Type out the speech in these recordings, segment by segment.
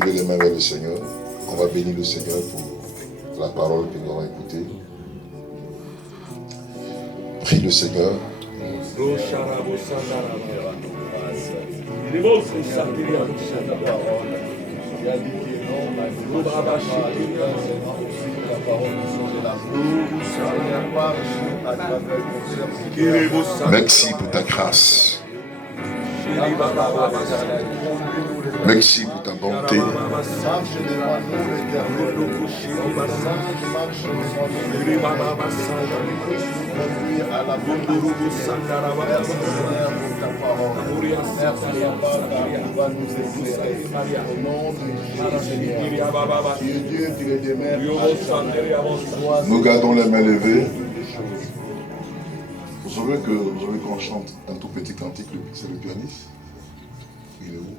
lever les mains vers le Seigneur. On va bénir le Seigneur pour la parole que nous allons écouter. Prie le Seigneur. Merci pour ta grâce. Merci pour ta bonté. Nous gardons les mains levées. Vous savez qu'on chante un tout petit cantique, c'est le pianiste. Il est où?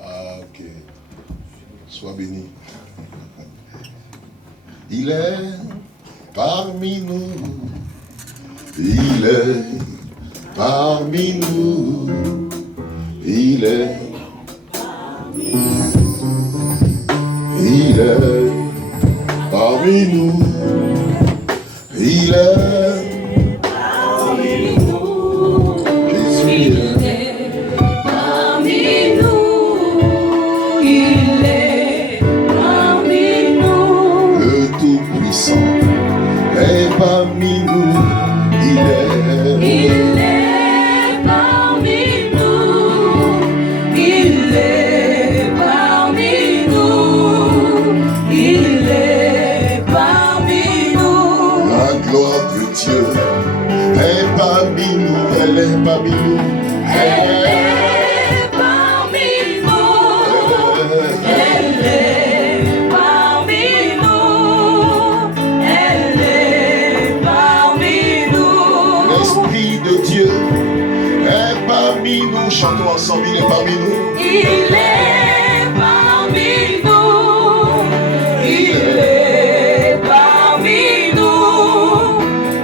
Ah, ok. Sois béni. Il est parmi nous. Il est parmi nous. Il est parmi nous. Il est parmi nous. Il est parmi nous. Jésus est parmi nous. Il est parmi nous. Le Tout-Puissant est parmi nous. Il est parmi nous. Il est parmi nous. Il est parmi nous. La gloire de Dieu est parmi nous. Elle est parmi nous. Elle est parmi nous. Elle est parmi nous. Elle est parmi nous. L'Esprit de Dieu est parmi nous. Chantons ensemble, il est parmi nous. Il est parmi nous. Il est parmi nous.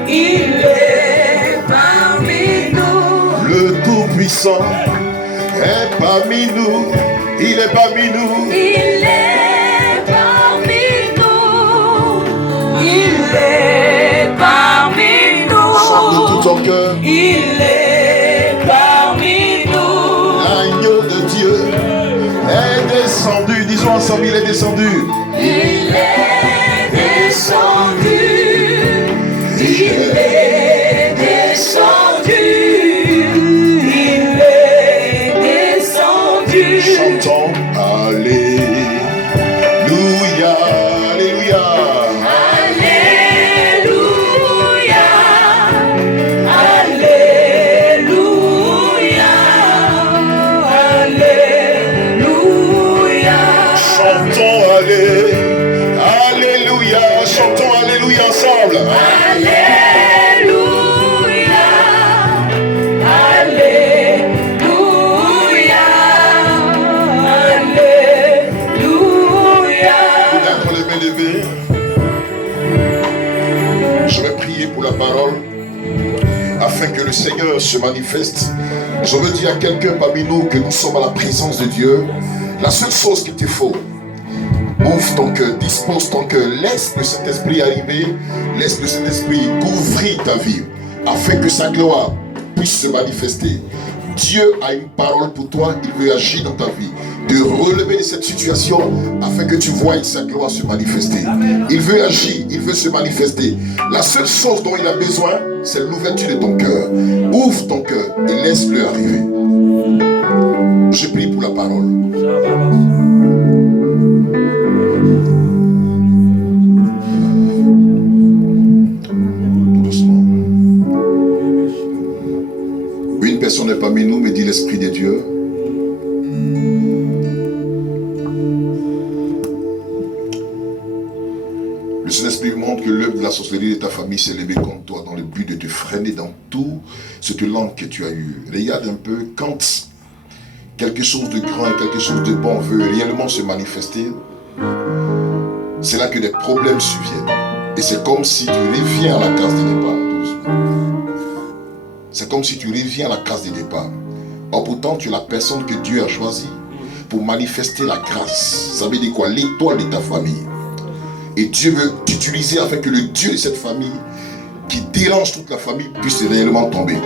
Il est parmi nous. Le Tout-Puissant est parmi nous. Il est parmi nous. Il est parmi nous. Il est parmi nous. Chante de tout ton cœur. Il est parmi nous. L'agneau de Dieu est descendu. Disons ensemble, il est descendu. Il est descendu. Il est descendu. Il est descendu. Chantons Alléluia. Alléluia. Alléluia. Alléluia. Chantons Alléluia. Chantons Alléluia ensemble. Alléluia. Alléluia. Alléluia. Peut-être les mains levées. Je vais prier pour la parole afin que le Seigneur se manifeste. Je veux dire à quelqu'un parmi nous que nous sommes à la présence de Dieu. La seule chose qu'il te faut, ouvre ton cœur, dispose ton cœur, laisse le Saint-Esprit arriver, laisse le Saint-Esprit couvrir ta vie, afin que sa gloire puisse se manifester. Dieu a une parole pour toi, il veut agir dans ta vie, de relever de cette situation, afin que tu voies sa gloire se manifester. Il veut agir, il veut se manifester. La seule chose dont il a besoin, c'est l'ouverture de ton cœur. Ouvre ton cœur et laisse-le arriver. Je prie pour la parole. Une personne n'est parmi nous, mais dit l'Esprit de Dieu. Le Saint-Esprit montre que l'œuvre de la sorcellerie de ta famille s'est levée contre toi dans le but de te freiner dans tout ce que l'angle que tu as eu. Regarde un peu, quand quelque chose de grand et quelque chose de bon veut réellement se manifester, c'est là que des problèmes surviennent. Et c'est comme si tu reviens à la case de départ. c'est comme si tu reviens à la case de départ. Or pourtant, tu es la personne que Dieu a choisie pour manifester la grâce. Ça veut dire quoi? L'étoile de ta famille. Et Dieu veut t'utiliser afin que le Dieu de cette famille, qui dérange toute la famille, puisse réellement tomber.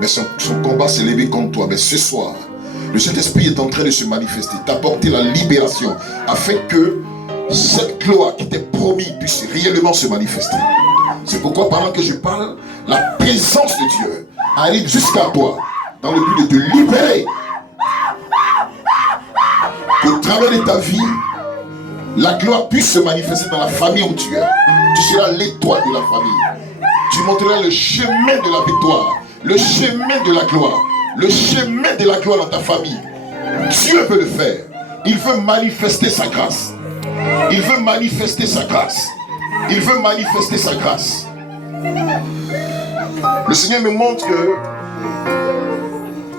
Mais son combat s'est levé contre toi. Mais ce soir, le Saint-Esprit est en train de se manifester, t'apporter la libération, afin que cette gloire qui t'est promise puisse réellement se manifester. C'est pourquoi pendant que je parle, la présence de Dieu arrive jusqu'à toi, dans le but de te libérer. Qu'au travers de ta vie, la gloire puisse se manifester dans la famille où tu es. Tu seras l'étoile de la famille. Tu montreras le chemin de la victoire, le chemin de la gloire, le chemin de la gloire dans ta famille. Dieu peut le faire. Il veut manifester sa grâce. Il veut manifester sa grâce. Il veut manifester sa grâce. Le Seigneur me montre que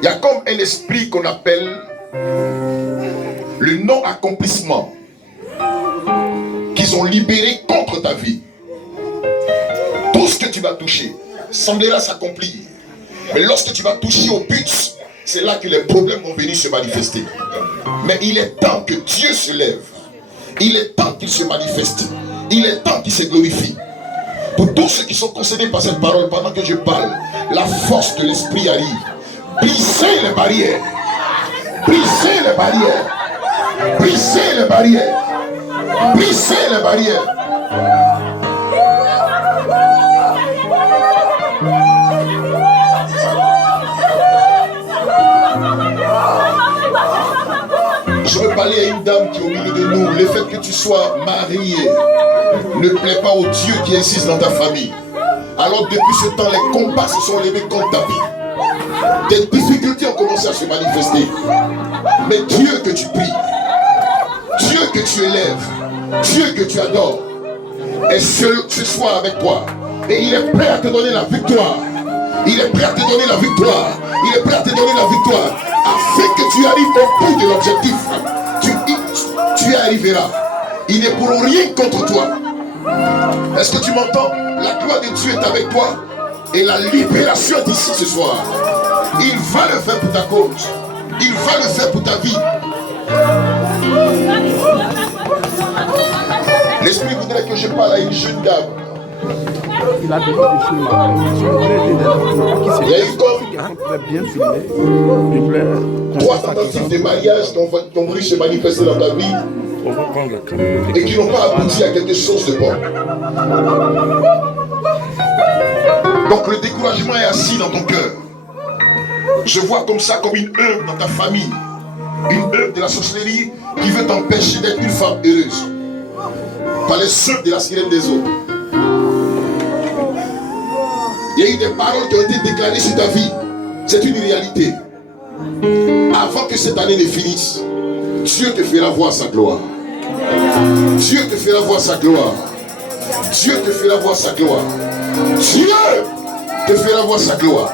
il y a comme un esprit qu'on appelle le non-accomplissement qu'ils ont libéré contre ta vie. Tout ce que tu vas toucher semblera s'accomplir. Mais lorsque tu vas toucher au but, c'est là que les problèmes vont venir se manifester. Mais il est temps que Dieu se lève. Il est temps qu'il se manifeste. Il est temps qu'il se glorifie. Pour tous ceux qui sont concernés par cette parole, pendant que je parle, la force de l'esprit arrive. Brisez les barrières. Brisez les barrières. Brisez les barrières. Brisez les barrières. Je veux parler à une dame qui est au milieu de nous. Le fait que tu sois marié ne plaît pas au Dieu qui insiste dans ta famille. Alors depuis ce temps, les combats se sont levés contre ta vie. Des difficultés ont commencé à se manifester. Mais Dieu que tu pries, Dieu que tu élèves, Dieu que tu adores, est ce soir avec toi. Et il est prêt à te donner la victoire. Il est prêt à te donner la victoire. Il est prêt à te donner la victoire. Afin que tu arrives au bout de l'objectif. Tu y arriveras. Il n'est pour rien contre toi. Est-ce que tu m'entends? La gloire de Dieu est avec toi. Et la libération est ici ce soir. Il va le faire pour ta cause. Il va le faire pour ta vie. L'Esprit voudrait que je parle à une jeune dame. Il a besoin de chez moi. Il y a eu comme 3 tentatives de mariage qui ont voulu se manifester dans ta vie et qui n'ont pas abouti à quelque chose de bon. Donc le découragement est assis dans ton cœur. Je vois comme ça, comme une œuvre dans ta famille, une œuvre de la sorcellerie qui veut t'empêcher d'être une femme heureuse par les œuvres de la sirène des eaux. Il y a eu des paroles qui ont été déclarées sur ta vie. C'est une réalité. Avant que cette année ne finisse, Dieu te fera voir sa gloire. Dieu te fera voir sa gloire. Dieu te fera voir sa gloire. Dieu te fera voir sa gloire.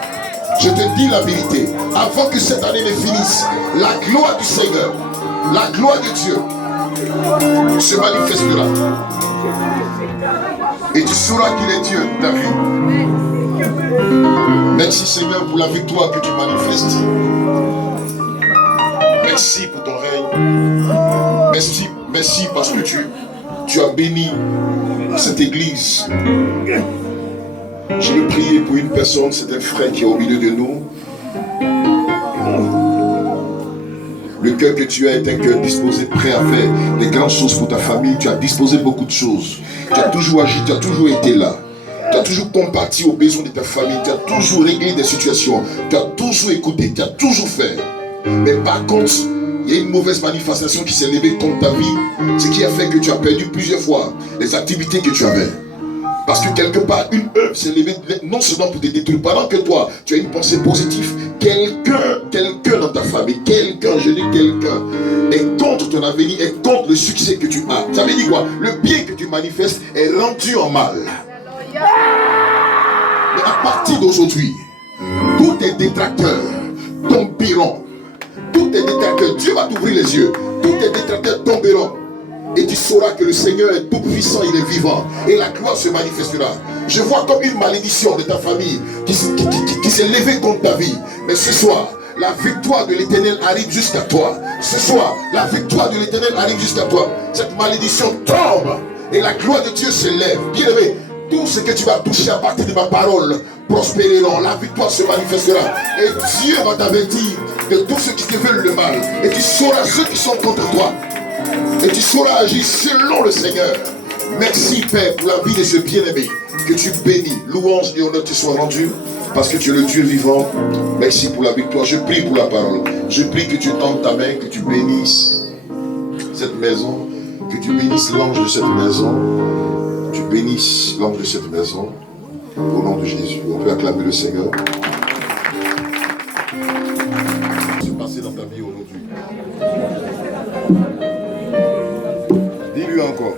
Je te dis la vérité. Avant que cette année ne finisse, la gloire du Seigneur, la gloire de Dieu se manifestera. Et tu sauras qu'il est Dieu, ta vie. Merci Seigneur pour la victoire que tu manifestes. Merci pour ton règne. Merci parce que tu as béni cette église. Je veux prier pour une personne, c'est un frère qui est au milieu de nous. Le cœur que tu as est un cœur disposé, prêt à faire des grandes choses pour ta famille. Tu as disposé beaucoup de choses. Tu as toujours agi, tu as toujours été là. Tu as toujours compati aux besoins de ta famille. Tu as toujours réglé des situations. Tu as toujours écouté. Tu as toujours fait. Mais par contre, il y a une mauvaise manifestation qui s'est levée contre ta vie. Ce qui a fait que tu as perdu plusieurs fois les activités que tu avais. Parce que quelque part, une œuvre s'est levée non seulement pour te détruire. Pendant que toi, tu as une pensée positive. Quelqu'un dans ta famille, je dis quelqu'un, est contre ton avenir, est contre le succès que tu as. Ça veut dire quoi? Le bien que tu manifestes est rendu en mal. Mais à partir d'aujourd'hui, tous tes détracteurs tomberont. Tous tes détracteurs, Dieu va t'ouvrir les yeux. Tous tes détracteurs tomberont. Et tu sauras que le Seigneur est tout puissant, il est vivant. Et la gloire se manifestera. Je vois comme une malédiction de ta famille qui s'est levée contre ta vie. Mais ce soir, la victoire de l'Éternel arrive jusqu'à toi. Ce soir, la victoire de l'Éternel arrive jusqu'à toi. Cette malédiction tombe et la gloire de Dieu se lève. Bien-aimé, tout ce que tu vas toucher à partir de ma parole prospéreront. La victoire se manifestera. Et Dieu va t'avertir de tous ceux qui te veulent le mal. Et tu sauras ceux qui sont contre toi. Et tu sauras agir selon le Seigneur. Merci Père pour la vie de ce bien-aimé. Que tu bénis. Louange et honneur te soient rendus. Parce que tu es le Dieu vivant. Merci pour la victoire. Je prie pour la parole. Je prie que tu tends ta main, que tu bénisses cette maison. Que tu bénisses l'ange de cette maison. Que tu bénisses l'ange de cette maison. Au nom de Jésus. On peut acclamer le Seigneur. Ce qui s'est passé dans ta vie aujourd'hui. Dis-lui encore.